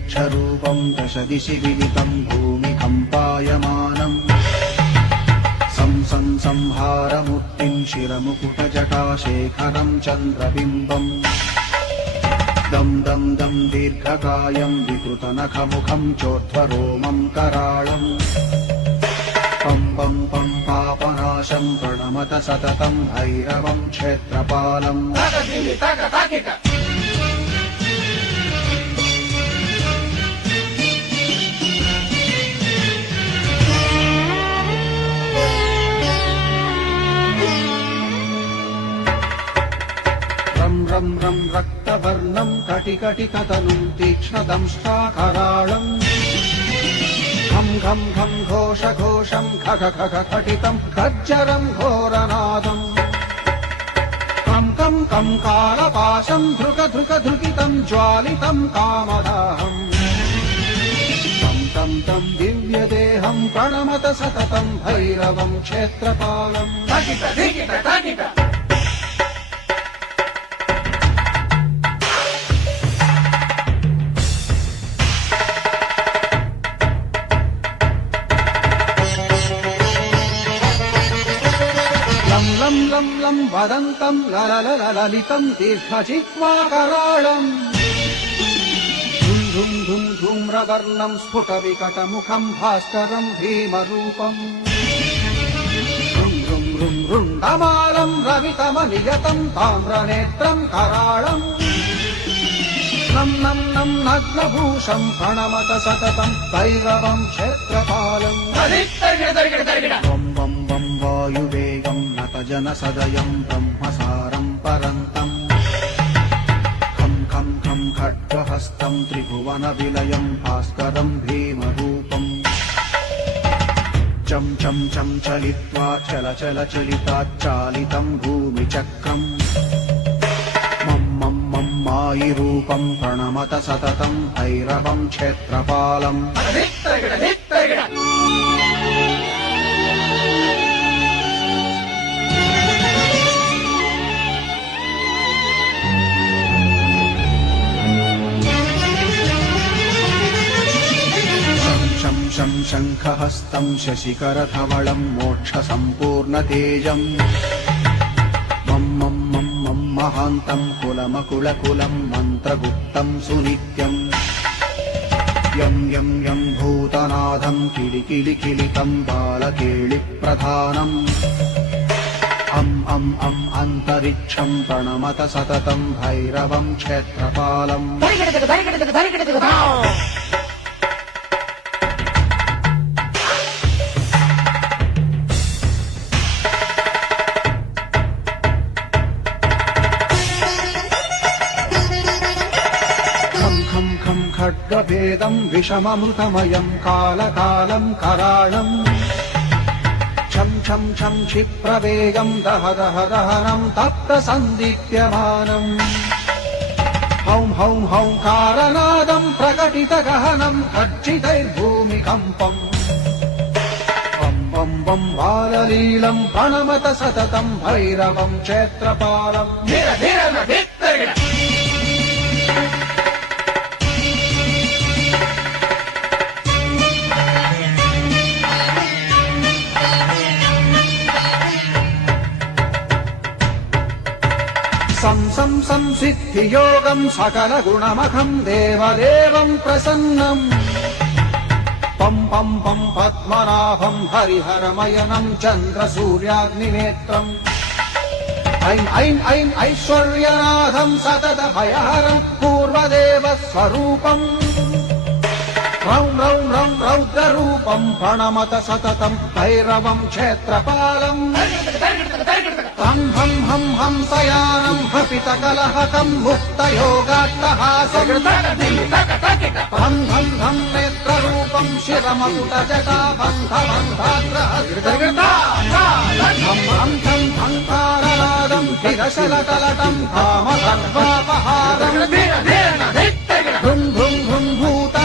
यक्षरूपं दशदिशि विदितं भूमिकम्पायमानम् संहारमूर्तिं शिरमुकुटजटाशेखरं चन्द्रबिम्बम् दं दं दं दीर्घकायं विकृतनखमुखं चोर्ध्वरोमं कराळम् पं पं पं पापनाशं प्रणमत सततं भैरवं क्षेत्रपालम् रं रं रक्तवर्णं कटिकटिकतनुं तीक्ष्णदंष्ट्राकराळम् घं घं घं घोषघोषं खग खग खटितं खज्जरं घोरनादम् कं कं कं कालपाशं धृक धृक धृकितं ज्वालितं कामदाहम् तं तं तं दिव्यदेहं प्रणमत सततं भैरवं क्षेत्रपालम् लं लं लं वदन्तं ललितं दीर्घजिह्वाकराळम् धुं धुं धुं धूम्रवर्णं स्फुटविकटमुखं भास्करं भीमरूपम् ऋं ऋं ऋं रुण्डमालं रवितमनियतं ताम्रनेत्रं कराळम् नं नं नं नग्नभूषं प्रणमत सततं भैरवं क्षेत्रपालम् वं वं वं वायुवेगं नतजनसदयं ब्रह्मसारं परन्तम् खं खं खं खड्गहस्तं त्रिभुवनविलयं भास्करं भीमरूपम् चं चं चं चलित्वा चल चल चलिताच्चालितं भूमिचक्रम् मं मं मं मायिरूपं प्रणमत सततं भैरवं क्षेत्रपालम् शं शङ्खहस्तं शशिकरधवलं मोक्षसम्पूर्णतेजम् मं मं मं मं महान्तं कुलमकुलकुलं मन्त्रगुप्तं सुनित्यम् यं यं यं भूतनाथं किलिकिलिकिलितं बालकेलिप्रधानम् अं अं अं अन्तरिक्षं प्रणमत सततं भैरवं क्षेत्रपालम् खड्गभेदं विषममृतमयं कालकालं कराळम् छं छं छं क्षिप्रवेगं दह दह दहनं तप्तसन्दीप्यमानम् हौं हौं हौंकारनादं प्रकटितगहनं खड्जितैर्भूमिकम्पम् वं वं वं बाललीलं प्रणमत सततं भैरवं क्षेत्रपालम् संसिद्धियोगं सकलगुणमखं देवदेवं प्रसन्नम् पं पं पं पद्मनाभं हरिहरमयनं चन्द्रसूर्याग्निनेत्रम् ऐं ऐं ऐं ऐश्वर्यनाथं सततभयहरं पूर्वदेवस्वरूपम् रौं रौं रौं रौद्ररूपं प्रणमत सततं भैरवं क्षेत्रपालम् हं हं हं हंसयानं हपितकलहकं मुक्तयोगाट्टहासम् हं हं हं नेत्ररूपं शिरमकुटजटाबन्धबन्धाग्रहं हं हं हंकारनादं हिरशलकलटं कामसर्वापहारम् धुं धुं धुं भूत